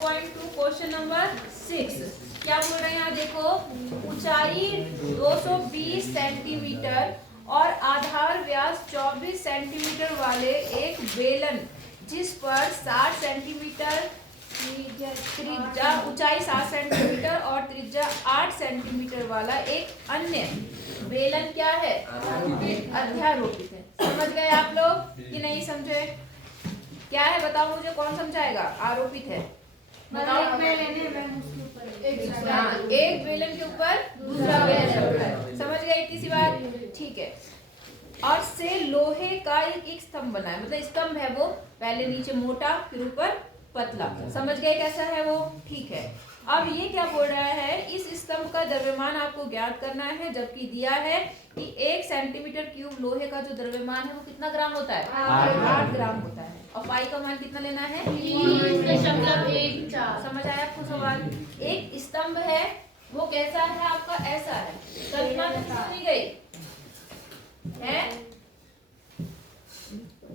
2 question number 6 क्या बोल रहे हैं यहाँ देखो, ऊंचाई 220 सेंटीमीटर और आधार व्यास 24 सेंटीमीटर वाले एक बेलन जिस पर 60 सेंटीमीटर त्रिज्या, ऊंचाई 7 सेंटीमीटर और त्रिज्या 8 सेंटीमीटर वाला एक अन्य बेलन क्या है, अध्यारोपित है। समझ गए आप लोग कि नहीं समझे? क्या है बताओ मुझे, कौन समझाएगा? आरोपित है बताओ। एक बेलन के ऊपर दूसरा बेलन रखा है। समझ गए इतनी सी बात? ठीक है। और से लोहे का एक स्तंभ बना है, मतलब स्तंभ है वो, पहले नीचे मोटा फिर ऊपर पतला। समझ गए कैसा है वो? ठीक है। अब ये क्या बोल रहा है, इस स्तंभ का द्रव्यमान आपको ज्ञात करना है, जबकि दिया है कि 1 सेंटीमीटर क्यूब लोहे का जो द्रव्यमान है वो कितना ग्राम होता है? 8 ग्राम होता है। और पाई का मान कितना लेना है? 3.14। समझ आया आपको सवाल? एक स्तंभ है वो कैसा है आपका? ऐसा है। कल्पना नहीं गई है?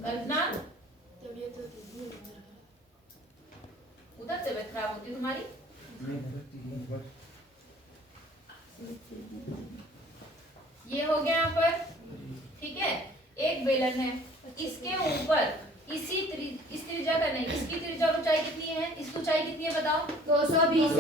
कल्पना उधर तबियत खराब होती तुम्हारी? ये हो गया यहाँ पर, ठीक है। एक बेलन है, इसके ऊपर इस त्रिज्या का नहीं, इसकी त्रिज्या और ऊंचाई कितनी है? इसकी ऊंचाई कितनी है बताओ? 220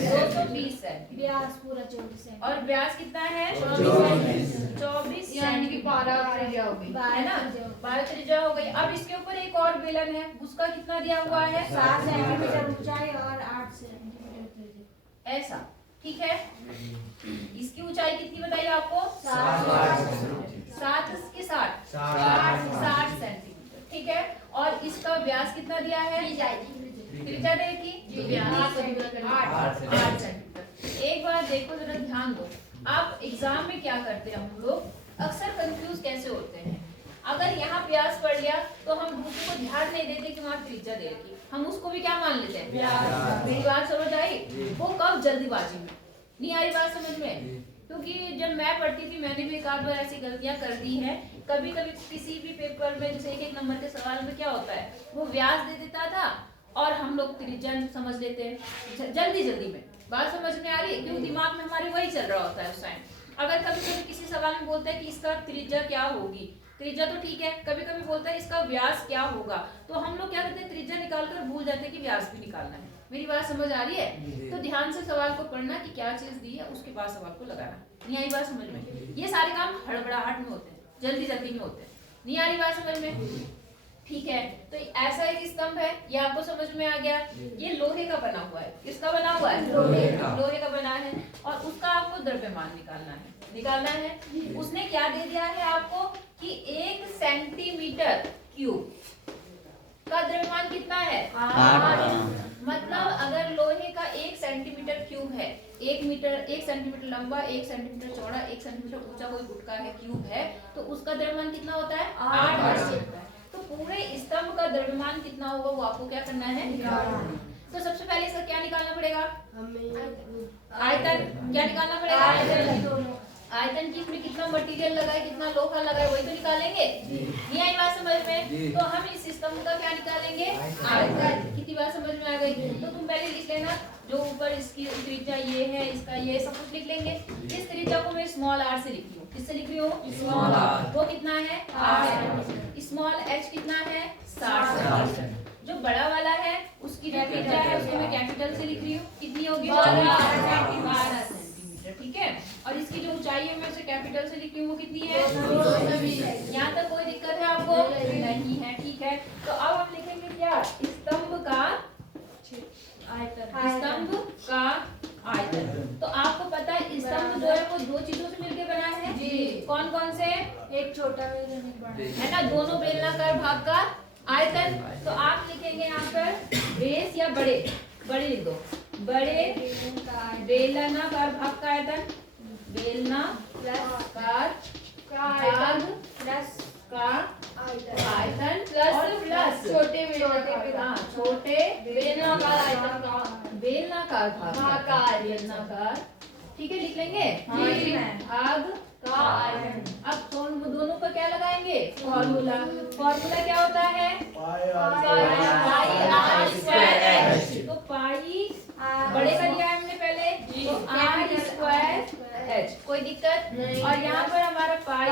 सेंटीमीटर। व्यास पूरा 24 है और व्यास कितना है? 24 यानी कि 12 त्रिज्या हो गई, है ना? 12 त्रिज्या हो गई। अब इसके ऊपर एक और बेलन है, उसका कितना दिया हुआ है? 7 सेंटीमीटर ऊंचाई और 8 सेंटीमीटर त्रिज्या। ऐसा, ठीक है। इसकी ऊंचाई कितनी बताइए आपको? 7 के 60 सेंटीमीटर, ठीक है। और इसका व्यास कितना दिया है? त्रिज्या देखी 8 सेंटीमीटर। एक बार देखो जरा, ध्यान दो। आप एग्जाम में क्या करते हैं, हम लोग अक्सर कंफ्यूज कैसे होते हैं। अगर यहाँ व्यास पढ़ लिया तो हम दूसरे को ध्यान नहीं देते कि वहाँ त्रिज्या दे रखी, हम उसको भी क्या मान लेते हैं? मेरी बात समझ आई? वो कब? जल्दीबाजी में। नहीं आई बात समझ में? क्योंकि जब मैं पढ़ती थी मैंने भी एक आध बार ऐसी गलतियां कर दी हैं। कभी कभी किसी भी पेपर में जैसे एक नंबर के सवाल में क्या होता है, वो व्यास दे देता था और हम लोग त्रिज्या समझ लेते हैं जल्दी में। बात समझ में आ रही है? क्यों? दिमाग में हमारे वही चल रहा होता है उस टाइम। अगर कभी कभी किसी सवाल में बोलता है कि इसका त्रिज्या क्या होगी, त्रिज्या तो ठीक है, कभी कभी बोलता है इसका व्यास क्या होगा, तो हम लोग क्या करते हैं, त्रिज्या निकालकर भूल जाते हैं कि व्यास भी निकालना है। मेरी बात समझ आ रही है? तो ध्यान से सवाल को पढ़ना कि क्या चीज दी है, उसके बाद सवाल को लगाना। नहीं आई बात समझ में? ये सारे काम हड़बड़ाहट में होते हैं, जल्दी में होते हैं। नहीं आ रही बात समझ में? ठीक है। तो ऐसा एक स्तंभ है, ये आपको समझ में आ गया। ये लोहे का बना हुआ है। किसका बना हुआ है? लोहे का बना है। और उसका आपको द्रव्यमान निकालना है। उसने क्या दे दिया है आपको कि 1 सेंटीमीटर क्यूब का द्रव्यमान कितना है? 8। मतलब अगर लोहे का 1 सेंटीमीटर क्यूब है, 1 सेंटीमीटर लंबा, 1 सेंटीमीटर चौड़ा, 1 सेंटीमीटर ऊंचा कोई गुटका है, क्यूब है, तो उसका द्रव्यमान कितना होता है? 8। तो पूरे स्तंभ का द्रव्यमान कितना होगा वो आपको क्या करना है? तो सबसे पहले इसका क्या निकालना पड़ेगा? आयतन। क्या निकालना पड़ेगा? आयतन की इसमें कितना मटेरियल लगा है, कितना लोहा लगा है, वही तो निकालेंगे। ये आई बात समझ में? तो हम इस स्तंभ का क्या निकालेंगे? आयतन। कितनी बात समझ में आ गई? तो तुम पहले लिख लेना, जो ऊपर इसकी त्रिज्या ये है, इसका ये सब कुछ लिख लेंगे। इस त्रिज्या को मैं स्मॉल r से लिख रही हूँ। किससे लिख रही हूँ? Small r। वो कितना है? 8। स्मॉल h कितना है? 60। जो बड़ा वाला है उसकी जो त्रिज्या है उसको मैं कैपिटल से लिख रही हूँ। कितनी होगी? 12 सेंटीमीटर, ठीक है। और इसकी जो ऊंचाई है मैं उसे कैपिटल से लिख रही हूँ, वो कितनी है? 220। यहाँ तक कोई दिक्कत है आपको? नहीं है, ठीक है। तो अब हम लिखेंगे क्या? स्तंभ का आयतन। स्तंभ का आयतन। तो आपको पता है स्तंभ जो है वो 2 चीजों से मिलकर बना है जी। कौन कौन से? एक छोटा बेलन, एक बड़ा, है ना? दोनों बेलनाकार भाग का आयतन। तो आप लिखेंगे यहाँ पर बेस या बड़े लिख दो। बड़े बेलनाकार भाग का आयतन, बेलनाकार भाग प्लस का आयतन प्लस छोटे बेलनाकार आयतन का बेलनाकार भाग का बेलनाकार, ठीक है, लिख लेंगे भाग का आयतन। अब दोनों का क्या लगाएंगे फॉर्मूला। फॉर्मूला क्या होता है पाई आर स्क्वायर एच। तो पाई बड़े का लिया है हमने पहले तो आर स्क्वायर एच, कोई दिक्कत नहीं। और यहाँ पर हमारा पाई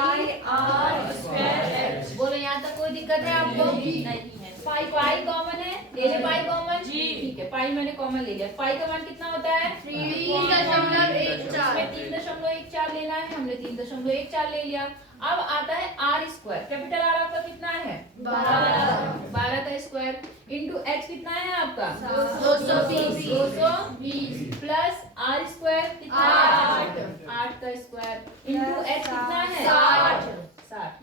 आर स्क्वायर एच। बोलो यहाँ तक कोई दिक्कत है आपको? नहीं है। पाई कॉमन है, ले ले पाई कॉमन जी, ठीक है पाई मैंने कॉमन ले लिया। पाई का मान कितना होता है 3.14 लेना है, हमने 3.14 ले लिया। अब आता है आर स्क्वायर, कैपिटल आर आपका कितना है 12 का स्क्वायर इंटू एच कितना है आपका 220 प्लस आर स्क्वायर कितना 8 का स्क्वायर इंटू एच कितना है 60।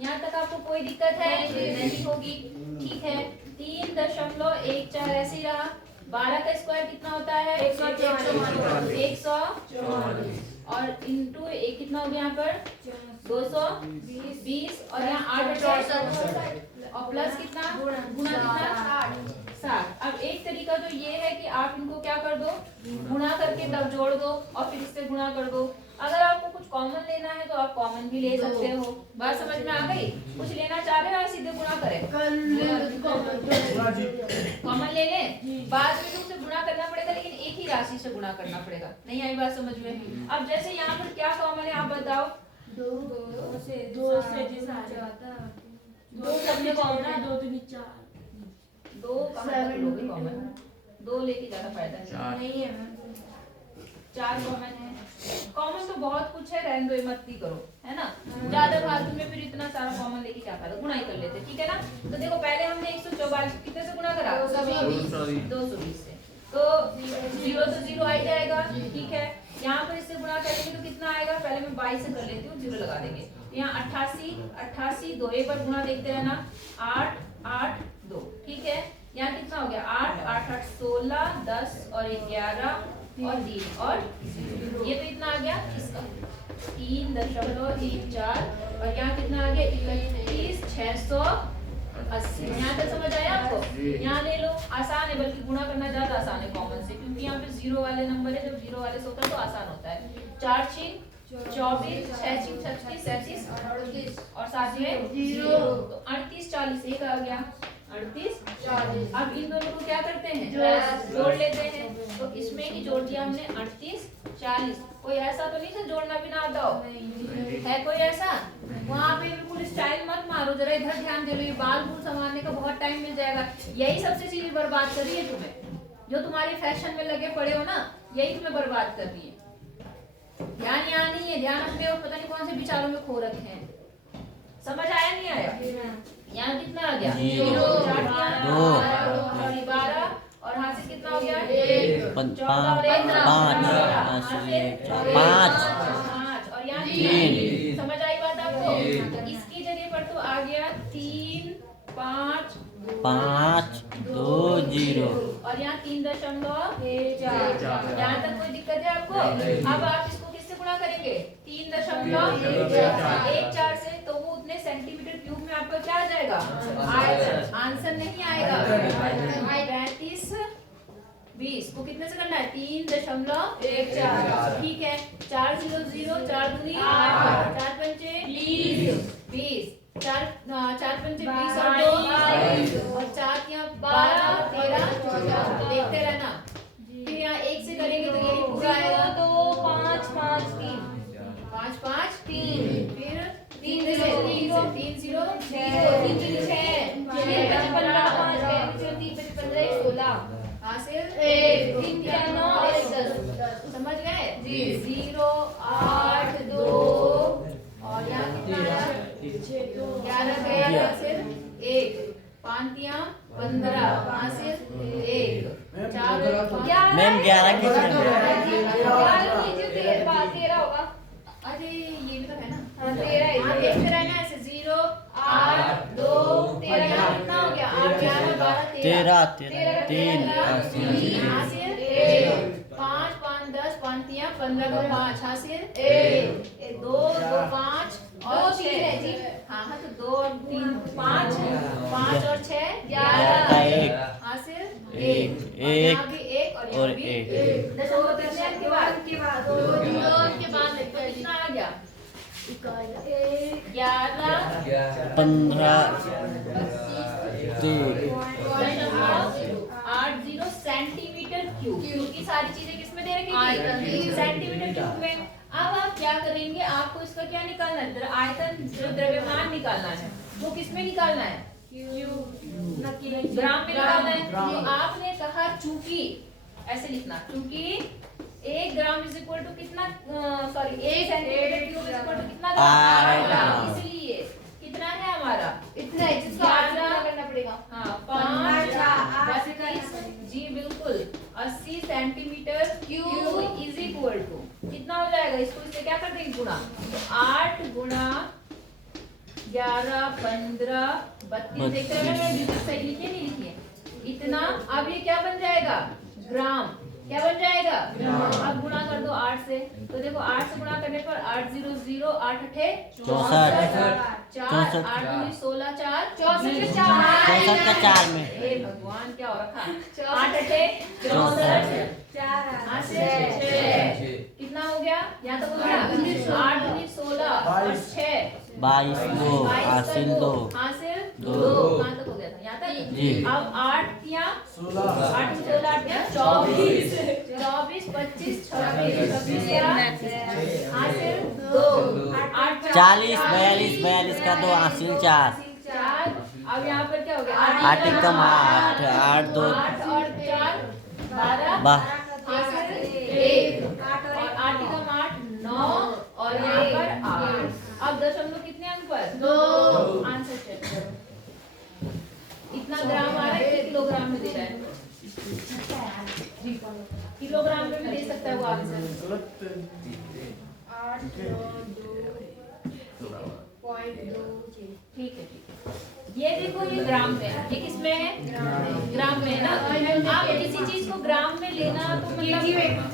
यहाँ तक आपको कोई दिक्कत है नहीं होगी, ठीक है। 3.14 ऐसे ही रहा। 12 का स्क्वायर कितना होता है 144 और इंटू एक कितना हो गया यहाँ पर 220 और यहाँ 8 और प्लस कितना गुणा कितना 60। अब एक तरीका तो ये है कि आप इनको क्या कर दो गुणा करके तब जोड़ दो और फिर इससे गुणा कर दो। अगर आपको कुछ कॉमन लेना है तो आप कॉमन भी ले सकते हो। बात समझ में आ गई? कुछ लेना चाह रहे हो या सीधे गुणा करें? कॉमन ले लें, बाद में तो उसे गुणा करना पड़ेगा लेकिन एक ही राशि से गुणा करना पड़ेगा। नहीं आई बात समझ में? अब जैसे यहाँ पर क्या कॉमन है आप बताओ। दो सबसे कॉमन है 2 3 4 2 कहां तक लोगे कॉमन? 2 लेके ज्यादा फायदा नहीं है। 4 कॉमन है। कॉमन तो बहुत कुछ है, रहने दो मस्ती करो, है ना। ज्यादा फालतू में फिर इतना सारा कॉमन लेके क्या फायदा, गुणा ही कर लेते, ठीक है ना। तो देखो पहले हमने 144 कितने से गुणा करा 220 से, तो 0 तो 0 आ जाएगा, ठीक है। यहाँ पर इससे गुणा करेंगे तो कितना आएगा, पहले मैं 22 से कर लेती हूँ, 0 लगा देंगे। यहाँ 88 दो एक बार गुणा देखते रहना 8 8 2, ठीक है। यहाँ कितना हो गया 8 8 8 16 10 और 11 और 3 और ये तो इतना आ गया इसका 3.14 और यहाँ कितना आ गया 31,680। यहाँ तक समझ आया आपको? यहाँ ले लो, आसान है, बल्कि गुणा करना ज्यादा आसान है कॉमन से, क्योंकि यहाँ पे 0 वाले नंबर है, जब 0 वाले से होता है तो आसान होता है। 4 6 24 6 6 36 37 और साथ में 0 तो 38 40 एक आ गया 38 40। अब इन दोनों को क्या करते हैं जोड़ लेते हैं, तो इसमें ही जोड़ दिया हमने 38 40। कोई ऐसा तो नहीं था जोड़ना भी ना आता हो, है कोई ऐसा? वहाँ पे बिल्कुल स्टाइल मत मारो, जरा इधर ध्यान दे लो, ये बाल बूल संभालने का बहुत टाइम मिल जाएगा। यही सबसे चीजें बर्बाद कर रही है तुम्हें, जो तुम्हारी फैशन में लगे पड़े हो ना, यही तुम्हें बर्बाद कर रही है। ध्यान यहाँ नहीं है, ध्यान अपने पता नहीं कौन से विचारों में खो रखे हैं। समझ आया नहीं आया? यहाँ कितना आ गया 12 और हासिल कितना हो गया 5 और यहाँ 3। समझ आई बात आपको? इसकी जगह पर तो आ गया 3 5 2 0 और यहाँ 3.14। यहाँ तक कोई दिक्कत है आपको? अब आप इसको किससे गुणा करेंगे 3.14 से, तो वो उतने सेंटीमीटर क्यूब में आपका क्या आ जाएगा आयतन। आंसर नहीं आएगा 35 20 को कितने से करना है 3.14, ठीक है। 4 0 0 4 दूनी 8 4 पंचे 20 4 पंचे 20 और 2 और 4 यहाँ 12 13 14। देखते रहना, फिर यहाँ 1 से करेंगे तो यही पूरा आएगा 2 5 5 3 5 5 3 फिर 3 0 3 0 16 हासिल 3 9 और 10। समझ गए? 0 8 2 और यहाँ कितना आया 11 गए हासिल 1 5 15 हासिल 1 4 मैम 11 की 13 होगा। अरे ये भी तो है ना 13 देखते रहना ऐसे 0 8 2 13 कितना हो गया 8 11 12 13 3 हासिल 1 5 5 10 5 15 को 5 हासिल 1 2 2 5 और 3 है जी। हाँ हाँ तो 2 और 3 5 और 6 11 हासिल 1 यहाँ भी 1 और यहाँ भी 1। दशमलव कितने के बाद कितना आ गया 11 15 80 सेंटीमीटर क्यूब। क्योंकि सारी चीजें किसमें दे रखी थी? सेंटीमीटर क्यूब में। अब आप क्या करेंगे, आपको इसका क्या निकालना है? आयतन जो द्रव्यमान निकालना है वो किसमें निकालना है? ग्राम में निकालना है। तो आपने कहा चूंकि, ऐसे लिखना, चूंकि 1 ग्राम इज इक्वल टू कितना, sorry 1 centimetre cube is equal to कितना ग्राम? 8 ग्राम। इसलिए कितना है हमारा? इतना है जिसको 8 गुना करना पड़ेगा। हाँ 5 जी बिल्कुल 80 centimetre cube is equal to कितना हो जाएगा? इसको इससे क्या कर देंगे? गुणा। तो 8 गुणा 11 15 32 देखते हैं सही लिखिए नहीं लिखिए इतना। अब ये क्या बन जाएगा? ग्राम। क्या बन जाएगा? अब गुणा कर दो 8 से। तो देखो 8 से गुणा करने पर 8 0 0 8 8 64 4 8 2 16 4 64 64 का 4 में हे भगवान क्या हो रखा? 8 8 64 8 से 6 कितना हो गया? यहाँ तो बोल रहा 8 2 16 और 6 22 2 हासिल 2 हासिल 2 दो। कहाँ तक हो गया था? यहाँ तक जी। अब 8 या 8 16 8 या 24 24 25 26 26 या हासिल 2 8 40 42 42 का 2 हासिल 4 अब यहाँ पर क्या हो गया? 8 कम 8 8 2 8 और 4 12 हासिल 1 और 8 कम 8 9 और यहाँ पर 8। अब दशमलव कितने अंक पर? 2। आंसर चेक करो। इतना ग्राम आ रहा है कि किलोग्राम में दे रहा है? किलोग्राम में भी दे सकता है वो आंसर। 8.2 ठीक है ठीक है। ये देखो ये ग्राम में है। ये किसमें है? ग्राम में है ना। आप किसी चीज को ग्राम में लेना तो मतलब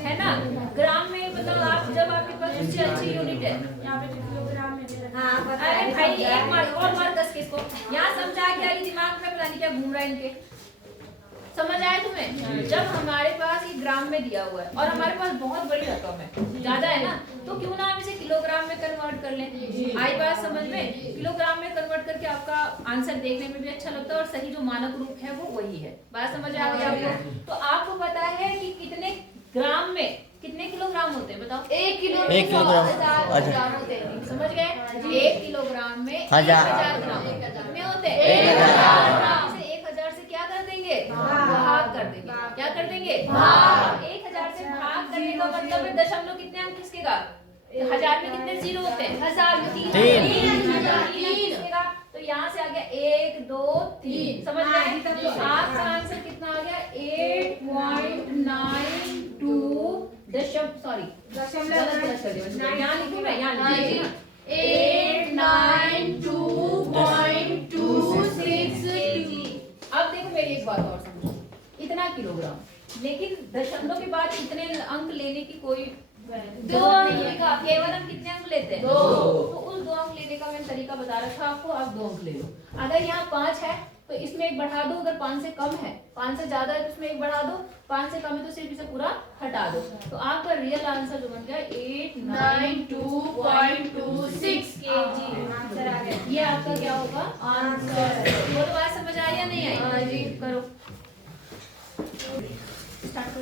है ना, ग्राम में मतलब आप जब आपके पास उससे अच्छी यूनिट है। यहाँ पे किलोग्राम में दे रखा है। हाँ अरे भाई एक मार और मार कस के इसको यहाँ समझा के आई दिमाग में पता नहीं क्या घूम रहा है इनके। समझ आया तुम्हें? जब हमारे पास ये ग्राम में दिया हुआ है और हमारे पास बहुत बड़ी रकम है, ज्यादा है ना, तो क्यों ना हम इसे किलोग्राम में कन्वर्ट कर लें। आई बात समझ में? किलोग्राम में कन्वर्ट करके आपका आंसर देखने में भी अच्छा लगता है और सही जो मानक रूप है वो वही है। बात समझ आ गई आपको? तो आपको पता है कि कितने ग्राम में कितने किलोग्राम होते हैं? बताओ। 1 किलोग्राम एक किलोग्राम। अच्छा। होते हैं। समझ गए? 1 किलोग्राम में 1000 ग्राम में होते हैं। 1000 से 1000 से क्या कर देंगे? भाग कर देंगे। क्या कर देंगे? भाग। 1000 से भाग करने का मतलब है दशमलव कितने अंक खिसकेगा? 1000 में कितने जीरो होते हैं? 1000 में 3 खिसकेगा। तो यहाँ से आ गया 1 2 3। समझ गए? तो आपका आंसर कितना आ गया? 8.92 यहाँ लिखूं मैं, यहाँ लिखूं 892.263। अब देखो मेरी एक बात और समझो, इतना किलोग्राम लेकिन दशमलव के बाद इतने अंक लेने की कोई 2 अंक का केवल हम कितने अंक लेते हैं? 2। तो उस 2 अंक लेने का मैंने तरीका बता रखा आपको। आप 2 अंक ले लो। अगर यहाँ 5 है तो इसमें 1 बढ़ा दो। अगर 5 से कम है, 5 से ज्यादा है तो इसमें 1 बढ़ा दो। 5 से कम है तो सिर्फ इसे पूरा हटा दो। तो आपका रियल आंसर जो बन गया 892.26 kg आंसर आ गया। ये आपका क्या होगा? आंसर। वो तो बात समझ आई या नहीं आई? जी करो।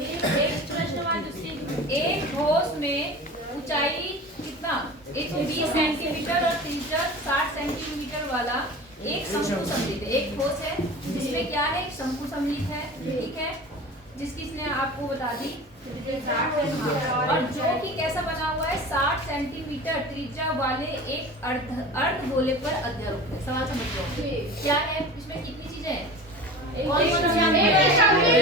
एक प्रश्न एक ठोस में ऊंचाई कितना 120 सेंटीमीटर और त्रिज्या 60 सेंटीमीटर वाला एक शंकु सम्मिलित है। एक ठोस है जिसमें क्या है? एक शंकु सम्मिलित है। ठीक है, जिसकी इसने आपको बता दी। और जो कि कैसा बना हुआ है? 60 सेंटीमीटर त्रिज्या वाले एक अर्ध गोले पर अध्यारोपित है। सवाल समझ लो क्या है? इसमें कितनी चीजें हैं? एक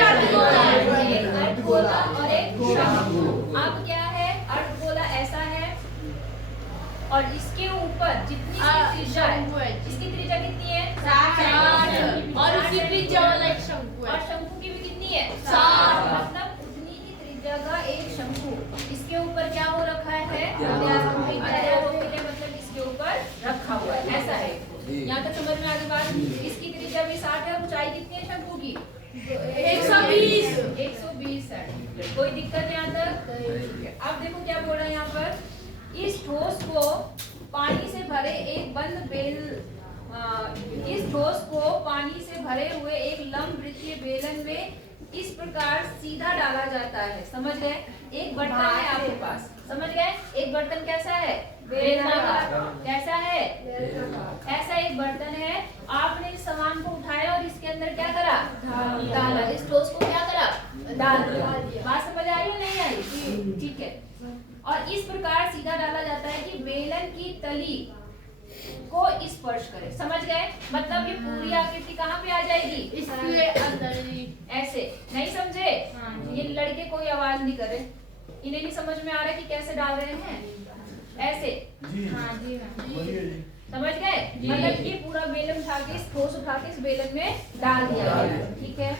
अर्धगोला और एक शंकु। अब क्या है? अर्धगोला ऐसा है और इसके ऊपर जितनी त्रिज्या है, इसकी त्रिज्या कितनी है? 60 और उसकी त्रिज्या वाला एक शंकु है और शंकु की भी कितनी है? 60। मतलब उतनी ही त्रिज्या का एक शंकु इसके ऊपर क्या हो रखा है? अध्यारोपित है। मतलब इसके ऊपर रखा हुआ है। ऐसा है। यहाँ तक समझ में आ गई बात? इसकी त्रिज्या भी 60 है और ऊंचाई कितनी है शंकु की? 120 सेंटीमीटर। कोई दिक्कत यहाँ तक? अब देखो क्या बोल रहा है यहाँ पर, इस ठोस को पानी से भरे एक बंद इस ठोस को पानी से भरे हुए एक लंब वृत्तीय बेलन में इस प्रकार सीधा डाला जाता है। समझ गए? एक बर्तन है आपके पास, समझ गए? एक बर्तन कैसा है? बेलनाकार। कैसा है? ऐसा एक बर्तन है, आपने इस सामान को उठाया और इसके अंदर क्या करा? डाला। इस ठोस को क्या करा? डाल दिया। बात समझ आई या नहीं आई? ठीक है। और इस प्रकार सीधा डाला जाता है कि बेलन की तली को स्पर्श करे। समझ गए? मतलब ये पूरी आकृति कहाँ पे आ जाएगी? इसके अंदर ही। ऐसे। नहीं समझे? हाँ। ये लड़के कोई आवाज नहीं करे, इन्हें नहीं समझ में आ रहा कि कैसे डाल रहे हैं? ऐसे। हाँ जी मैम। समझ गए? मतलब ये पूरा बेलन उठा के, इस ठोस उठा के इस बेलन में डाल दिया गया। ठीक है।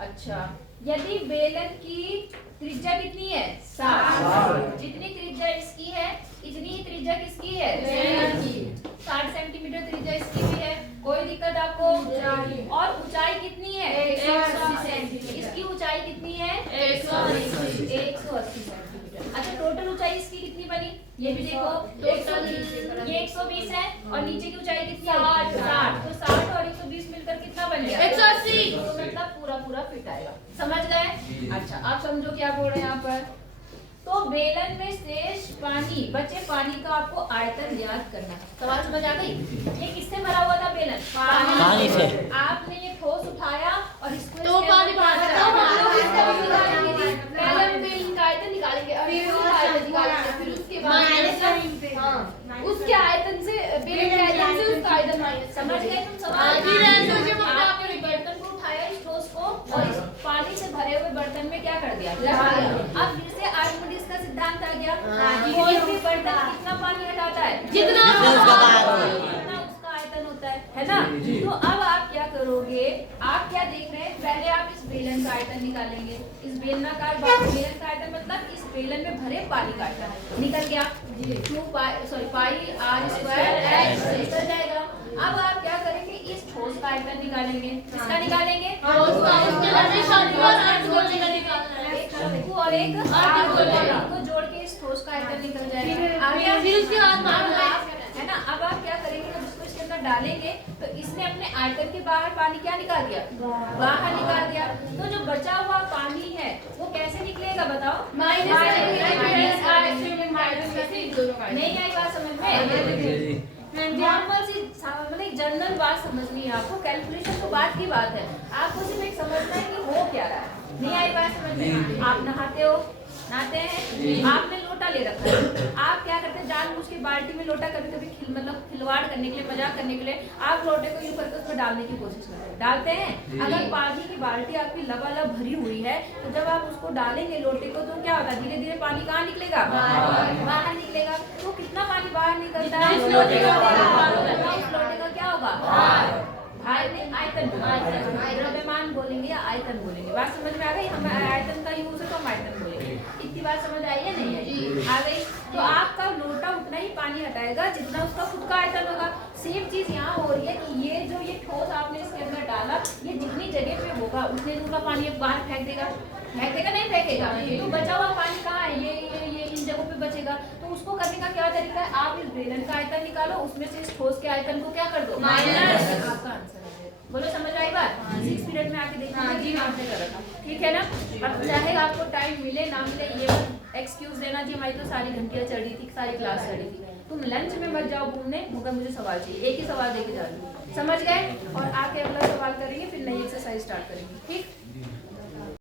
अच्छा, यदि बेलन की त्रिज्या कितनी है? 60। जितनी त्रिज्या इसकी है इतनी ही त्रिज्या किसकी है? बेलन की। 60 सेंटीमीटर त्रिज्या इसकी भी है। कोई दिक्कत आपको? और ऊंचाई कितनी है? 180 सेंटीमीटर। इसकी ऊंचाई कितनी है? 180 सेंटीमीटर। अच्छा, टोटल ऊंचाई इसकी कितनी बनी? ये भी देखो, ये 120 है और नीचे की ऊंचाई कितनी है? 60। तो 60 और 120 मिलकर कितना बन गया? 180। तो मतलब पूरा फिट आएगा। समझ गए? अच्छा, आप समझो क्या बोल रहे हैं यहाँ पर। तो बेलन में शेष पानी, बचे पानी का आपको आयतन ज्ञात करना। सवाल समझ आ गई? ये किससे भरा हुआ था बेलन? पानी से। आपने ये ठोस उठाया और इसको तो पानी बाहर बेलन का आयतन निकालेंगे और ये उसका आयतन निकालेंगे, फिर उसके बाद उसके आयतन से बेलन के आयतन से उसका आयतन माइनस। समझ गए तुम? सवाल आपने बर्तन को उठाया, इस ठोस को, और इस पानी से भरे हुए बर्तन में क्या कर दिया? लगा दिया। अब फिर से आर्किमिडीज का सिद्धांत आ गया। कोई भी बर्तन कितना पानी हटाता है? जितना उसका आयतन होता है ना? तो अब आप क्या करोगे? आप क्या देख रहे हैं? पहले आप इस बेलन का आयतन निकालेंगे। इस बेलनाकार बेलन का आयतन मतलब इस बेलन में भरे पानी का आयतन निकल गया। पाई आर स्क्वायर एच निकल जाएगा। अब आप क्या करेंगे? इस ठोस का आयतन निकालेंगे। किसका निकालेंगे? और एक को जोड़ के इस ठोस का आयतन निकल जाएगा। है ना? अब आप क्या करेंगे? जब इसको इसके अंदर डालेंगे तो इसने अपने आयतन के बाहर पानी क्या निकाल दिया? बाहर निकाल दिया। तो जो बचा हुआ पानी है वो कैसे निकलेगा बताओ? नहीं आई बात समझ में? नॉर्मल सी मतलब जनरल बात समझनी है आपको। कैलकुलेशन तो बात की बात है, आपको सिर्फ एक समझना है कि हो क्या रहा है। नहीं आई बात समझ में? आप नहाते हो, नहाते हैं, आपने लोटा ले रखा है, आप क्या करते हैं? जानबूझ के बाल्टी में लोटा कभी कभी मतलब खिलवाड़ करने के लिए, मजाक करने के लिए आप लोटे को यूं करके उसमें डालने की कोशिश करते हैं। डालते हैं। अगर पानी की बाल्टी आपकी लबालब भरी हुई है तो जब आप उसको डालेंगे लोटे को तो क्या होगा? धीरे धीरे पानी कहाँ निकलेगा? बाहर निकलेगा। तो कितना पानी बाहर निकलता है? उस लोटे का क्या होगा? भार में आयतन, द्रव्यमान बोलेंगे या आयतन बोलेंगे। बात समझ में आ गई? हम आयतन का यूज है तो हम आयतन बोलेंगे। इतनी बात समझ आई है नहीं आई? आ गई? तो आपका लोटा उतना ही पानी हटाएगा जितना उसका खुद का आयतन होगा। सेम चीज यहाँ हो रही है कि ये जो ये ठोस आपने इसके अंदर डाला, ये जितनी जगह पे होगा उतने दूर का पानी अब बाहर फेंक देगा। फेंकेगा नहीं फेंकेगा? तो बचा हुआ पानी कहाँ है? ये इन जगहों पे बचेगा। तो उसको करने का क्या तरीका है? आप इस बेलन का आयतन निकालो, उसमें से इस ठोस के आयतन को क्या कर दो? माइनस। आपका आंसर है। बोलो समझ आई बात? 6 पीरियड में आके देखना जी आपने करा था। ठीक है ना? अब चाहे आपको टाइम मिले ना मिले ये एक्सक्यूज देना जी हमारी तो सारी घंटियां चढ़ रही थी, सारी क्लास चढ़ रही थी। तुम लंच में मत जाओ घूमने, मगर मुझे सवाल चाहिए। एक ही सवाल दे के जा रही हूँ। समझ गए? और आके अगला सवाल करेंगे, फिर नई एक्सरसाइज स्टार्ट करेंगे। ठीक?